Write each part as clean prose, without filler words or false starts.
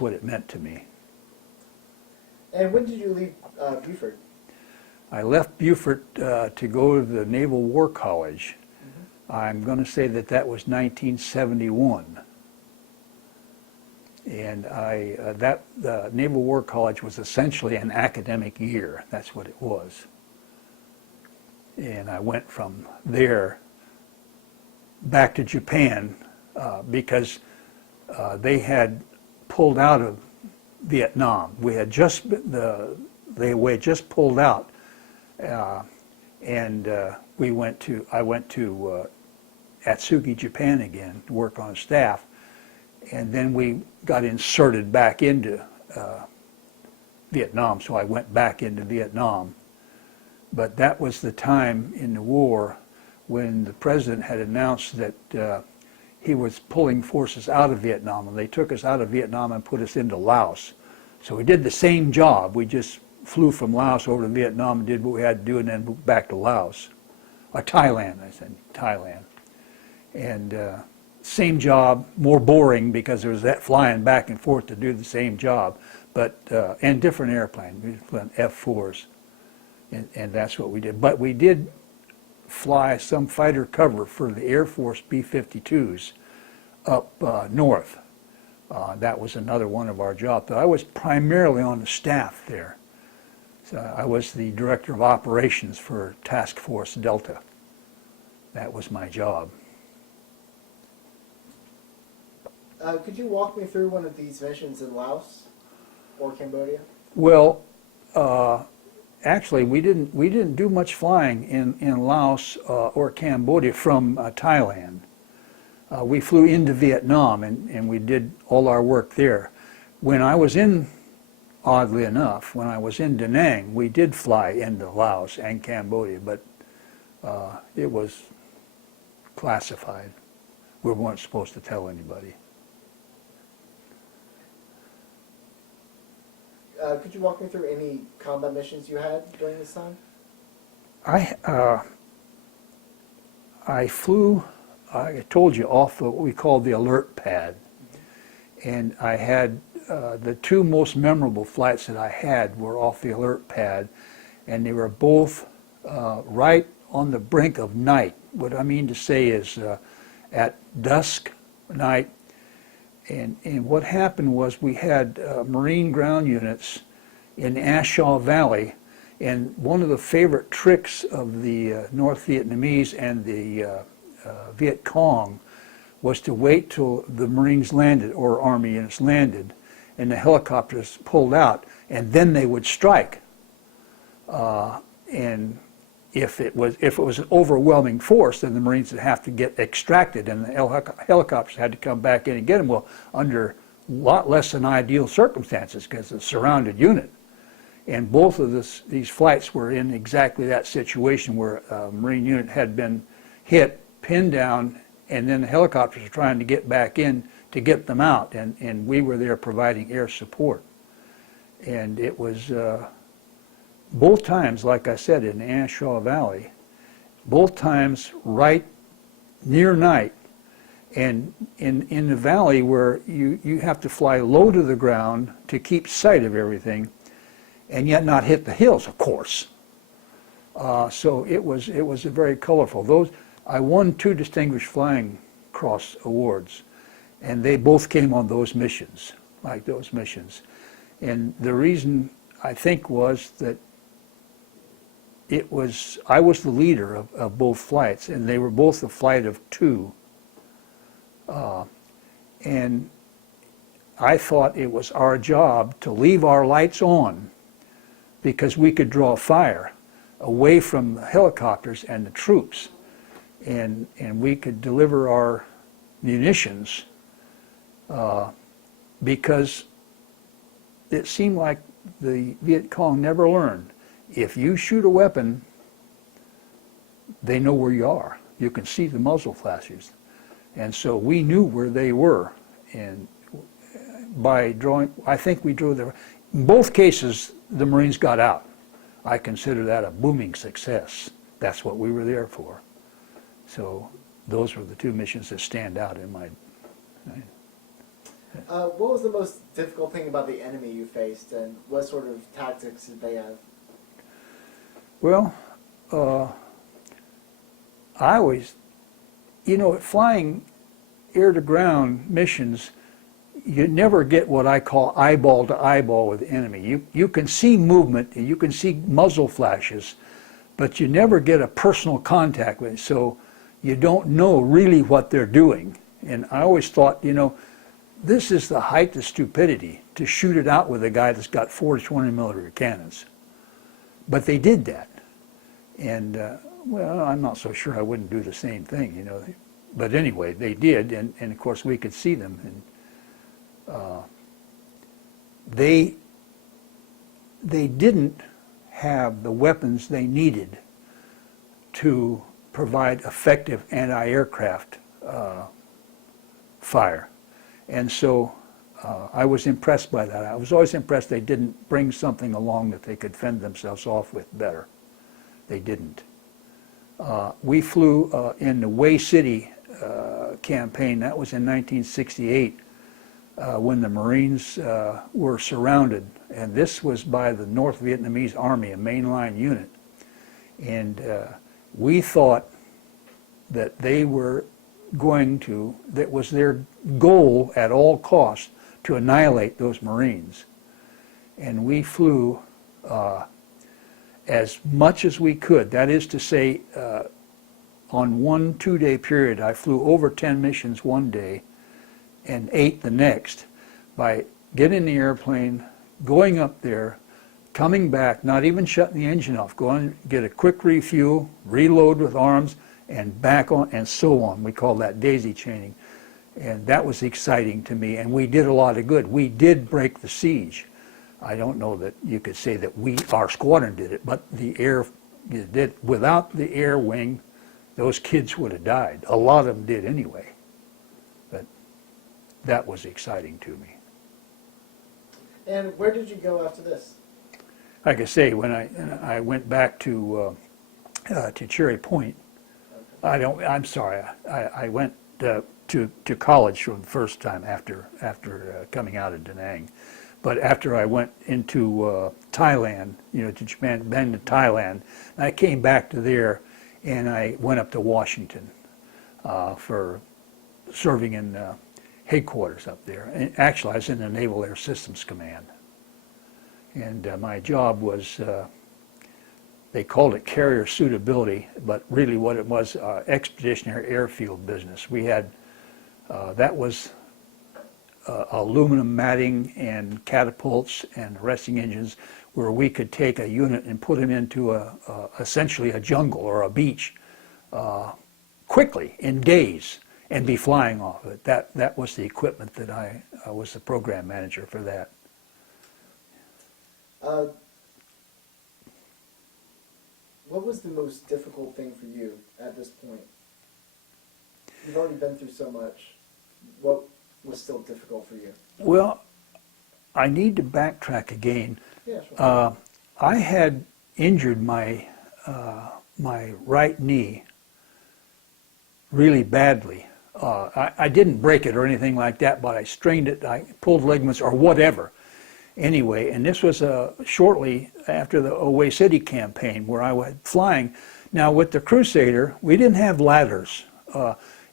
what it meant to me. And when did you leave Beaufort? I left Beaufort to go to the Naval War College. I'm going to say that that was 1971. And the Naval War College was essentially an academic year. That's what it was. And I went from there back to Japan because they had pulled out of Vietnam. We had just they had just pulled out, and I went to Atsugi, Japan again to work on staff, and then we got inserted back into Vietnam. So I went back into Vietnam, but that was the time in the war when the president had announced that he was pulling forces out of Vietnam, and they took us out of Vietnam and put us into Laos. So we did the same job. We just flew from Laos over to Vietnam and did what we had to do, and then back to Laos. Thailand, I said, Thailand. And same job, more boring because there was that flying back and forth to do the same job, but and different airplane. We flew F-4s, and that's what we did. But we did fly some fighter cover for the Air Force B-52s up north. That was another one of our jobs. But I was primarily on the staff there. So I was the director of operations for Task Force Delta. That was my job. Could you walk me through one of these missions in Laos or Cambodia? Well, actually, we didn't do much flying in Laos or Cambodia from Thailand. We flew into Vietnam and we did all our work there. When I was in, oddly enough, when I was in Da Nang, we did fly into Laos and Cambodia, but it was classified. We weren't supposed to tell anybody. Could you walk me through any combat missions you had during this time? I flew, I told you, off what we called the alert pad. And I had, the two most memorable flights that I had were off the alert pad, and they were both right on the brink of night. What I mean to say is at dusk, night. And what happened was we had Marine ground units in Ashaw Valley, and one of the favorite tricks of the North Vietnamese and the Viet Cong was to wait till the Marines landed, or Army units landed, and the helicopters pulled out, and then they would strike. And if it was an overwhelming force, then the Marines would have to get extracted, and the helicopters had to come back in and get them. Well, under a lot less than ideal circumstances, because it's a surrounded unit. And both of these flights were in exactly that situation where a Marine unit had been hit, pinned down, and then the helicopters were trying to get back in to get them out, and we were there providing air support. And it was both times, like I said, in Ashaw Valley, both times right near night, and in the valley where you have to fly low to the ground to keep sight of everything, and yet not hit the hills, of course. So it was a very colorful. I won 2 Distinguished Flying Cross awards, and they both came on those missions, like those missions. And the reason, I think, was that I was the leader of both flights, and they were both a flight of 2. And I thought it was our job to leave our lights on because we could draw fire away from the helicopters and the troops, and we could deliver our munitions because it seemed like the Viet Cong never learned. If you shoot a weapon, they know where you are. You can see the muzzle flashes. And so we knew where they were. And by drawing, I think we drew the, in both cases, the Marines got out. I consider that a booming success. That's what we were there for. So those were the 2 missions that stand out in my, What was the most difficult thing about the enemy you faced, and what sort of tactics did they have? Well, I always, flying air-to-ground missions, you never get what I call eyeball to eyeball with the enemy. You can see movement, and you can see muzzle flashes, but you never get a personal contact with it, so you don't know really what they're doing. And I always thought, this is the height of stupidity, to shoot it out with a guy that's got 4 to 20 millimeter cannons. But they did that. And, well, I'm not so sure I wouldn't do the same thing, But anyway, they did, and of course we could see them. And they didn't have the weapons they needed to provide effective anti-aircraft fire. And so I was impressed by that. I was always impressed they didn't bring something along that they could fend themselves off with better. They didn't. We flew in the Way City campaign. That was in 1968 when the Marines were surrounded. And this was by the North Vietnamese Army, a mainline unit. And we thought that they were that was their goal at all costs, to annihilate those Marines. And we flew as much as we could. That is to say, on one 2-day period, I flew over 10 missions one day and 8 the next, by getting in the airplane, going up there, coming back, not even shutting the engine off, going, get a quick refuel, reload with arms, and back on, and so on. We call that daisy chaining. And that was exciting to me, and we did a lot of good. We did break the siege. I don't know that you could say that our squadron did it, but the air did. Without the air wing, those kids would have died. A lot of them did anyway. But that was exciting to me. And where did you go after this? Like I say, when I went back to Cherry Point, I'm sorry, I went to college for the first time after coming out of Da Nang. But after I went into Thailand, to Japan, then to Thailand, I came back to there, and I went up to Washington for serving in headquarters up there. And actually, I was in the Naval Air Systems Command. And my job was, they called it carrier suitability, but really what it was, expeditionary airfield business. We had, that was aluminum matting and catapults and resting engines, where we could take a unit and put them into essentially a jungle or a beach quickly, in days, and be flying off of it. That was the equipment that I was the program manager for that. What was the most difficult thing for you at this point? You've already been through so much. What was still difficult for you? Well, I need to backtrack again. Yeah, sure. I had injured my my right knee really badly. I didn't break it or anything like that, but I strained it. I pulled ligaments or whatever. Anyway, and this was shortly after the Way City campaign, where I was flying. Now with the Crusader, we didn't have ladders.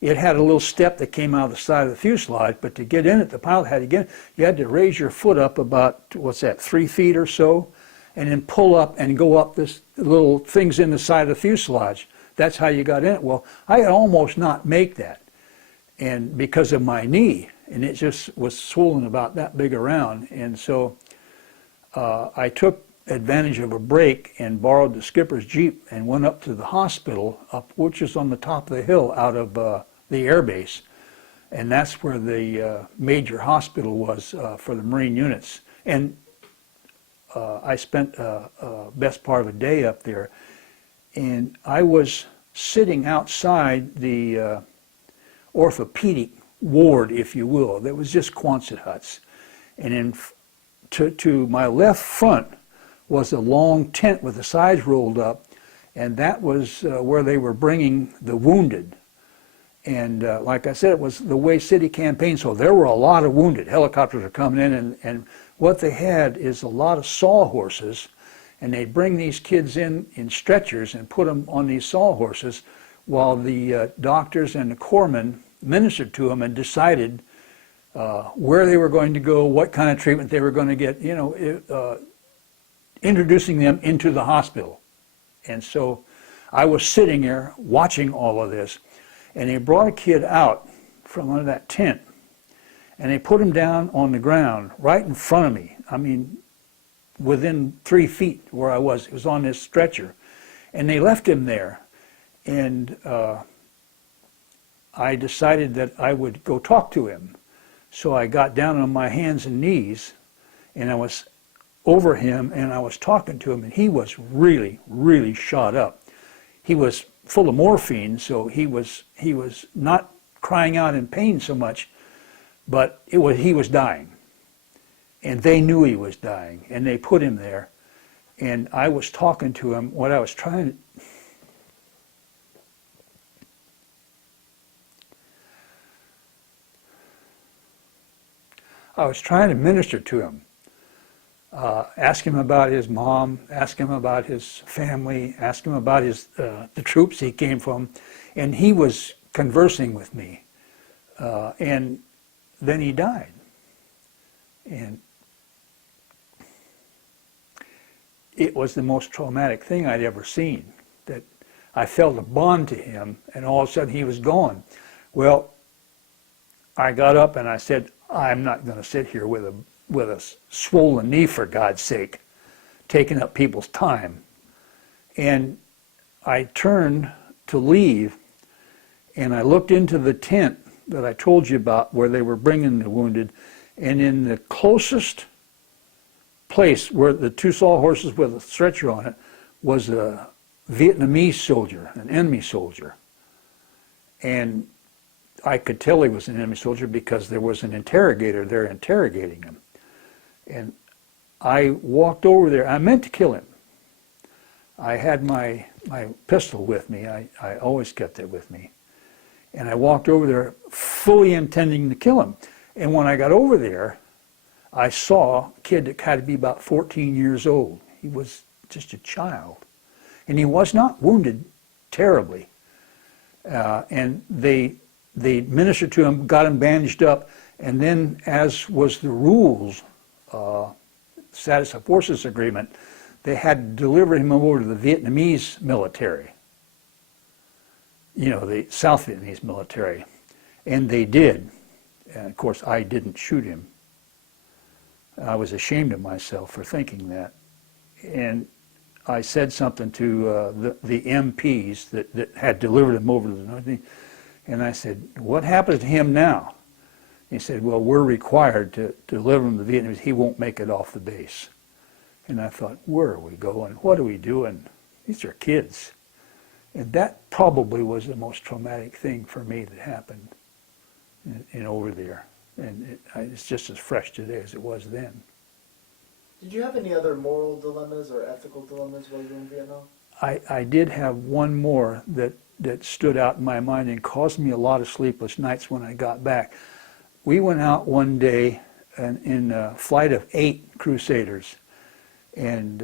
It had a little step that came out of the side of the fuselage, but to get in it, the pilot had to get in. You had to raise your foot up about, 3 feet or so, and then pull up and go up this little things in the side of the fuselage. That's how you got in it. Well, I could almost not make that, and because of my knee, and it just was swollen about that big around. And so I took advantage of a break and borrowed the skipper's Jeep and went up to the hospital, which is on the top of the hill out of the air base. And that's where the major hospital was for the Marine units. And I spent best part of a day up there. And I was sitting outside the orthopedic ward, if you will. There was just Quonset huts. And to my left front was a long tent with the sides rolled up, and that was where they were bringing the wounded. And like I said, it was the way city campaigned, so there were a lot of wounded. Helicopters are coming in, and what they had is a lot of sawhorses, and they'd bring these kids in stretchers and put them on these sawhorses while the doctors and the corpsmen ministered to them and decided where they were going to go, what kind of treatment they were going to get, you know, introducing them into the hospital. And so I was sitting there watching all of this, and they brought a kid out from under that tent, and they put him down on the ground right in front of me. I mean, within 3 feet where I was. It was on this stretcher. And they left him there. And I decided that I would go talk to him. So I got down on my hands and knees, and I was over him, and I was talking to him, and he was really, really shot up. He was full of morphine, so he was not crying out in pain so much, but he was dying. And they knew he was dying, and they put him there. And I was talking to him. What I was trying to minister to him. Ask him about his mom, ask him about his family, ask him about the troops he came from, and he was conversing with me. And then he died. And it was the most traumatic thing I'd ever seen, that I felt a bond to him, and all of a sudden he was gone. Well, I got up and I said, I'm not going to sit here with a swollen knee, for God's sake, taking up people's time. And I turned to leave, and I looked into the tent that I told you about where they were bringing the wounded, and in the closest place where the two sawhorses with a stretcher on it was a Vietnamese soldier, an enemy soldier. And I could tell he was an enemy soldier because there was an interrogator there interrogating him. And I walked over there. I meant to kill him. I had my pistol with me. I always kept it with me. And I walked over there fully intending to kill him. And when I got over there, I saw a kid that had to be about 14 years old. He was just a child. And he was not wounded terribly. And they ministered to him, got him bandaged up, and then, as was the rules, status of forces agreement, they had to deliver him over to the Vietnamese military. You know, the South Vietnamese military. And they did. And of course, I didn't shoot him. I was ashamed of myself for thinking that. And I said something to the MPs that had delivered him over to the North, and I said, what happens to him now? He said, well, we're required to deliver him to the Vietnamese. He won't make it off the base. And I thought, where are we going? What are we doing? These are kids. And that probably was the most traumatic thing for me that happened in over there. And it's just as fresh today as it was then. Did you have any other moral dilemmas or ethical dilemmas while you were in Vietnam? I did have one more that stood out in my mind and caused me a lot of sleepless nights when I got back. We went out one day in a flight of 8 Crusaders, and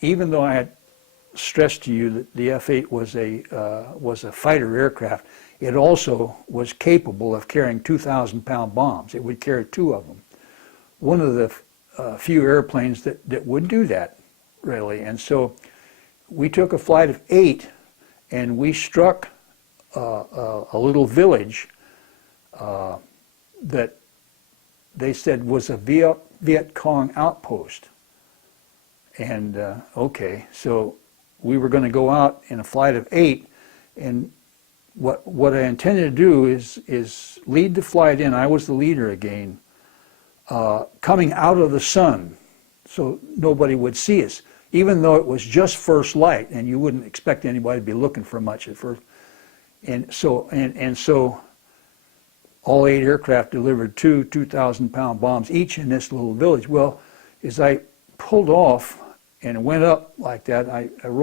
even though I had stressed to you that the F-8 was a fighter aircraft, it also was capable of carrying 2,000-pound bombs. It would carry 2 of them. One of the few airplanes that would do that, really. And so we took a flight of 8, and we struck a little village that they said was a Viet Cong outpost. And okay, so we were going to go out in a flight of 8, and what I intended to do is lead the flight in. I was the leader again, coming out of the sun, so nobody would see us, even though it was just first light, and you wouldn't expect anybody to be looking for much at first. And so all 8 aircraft delivered 2 2,000-pound bombs each in this little village. Well, as I pulled off and went up like that, I rolled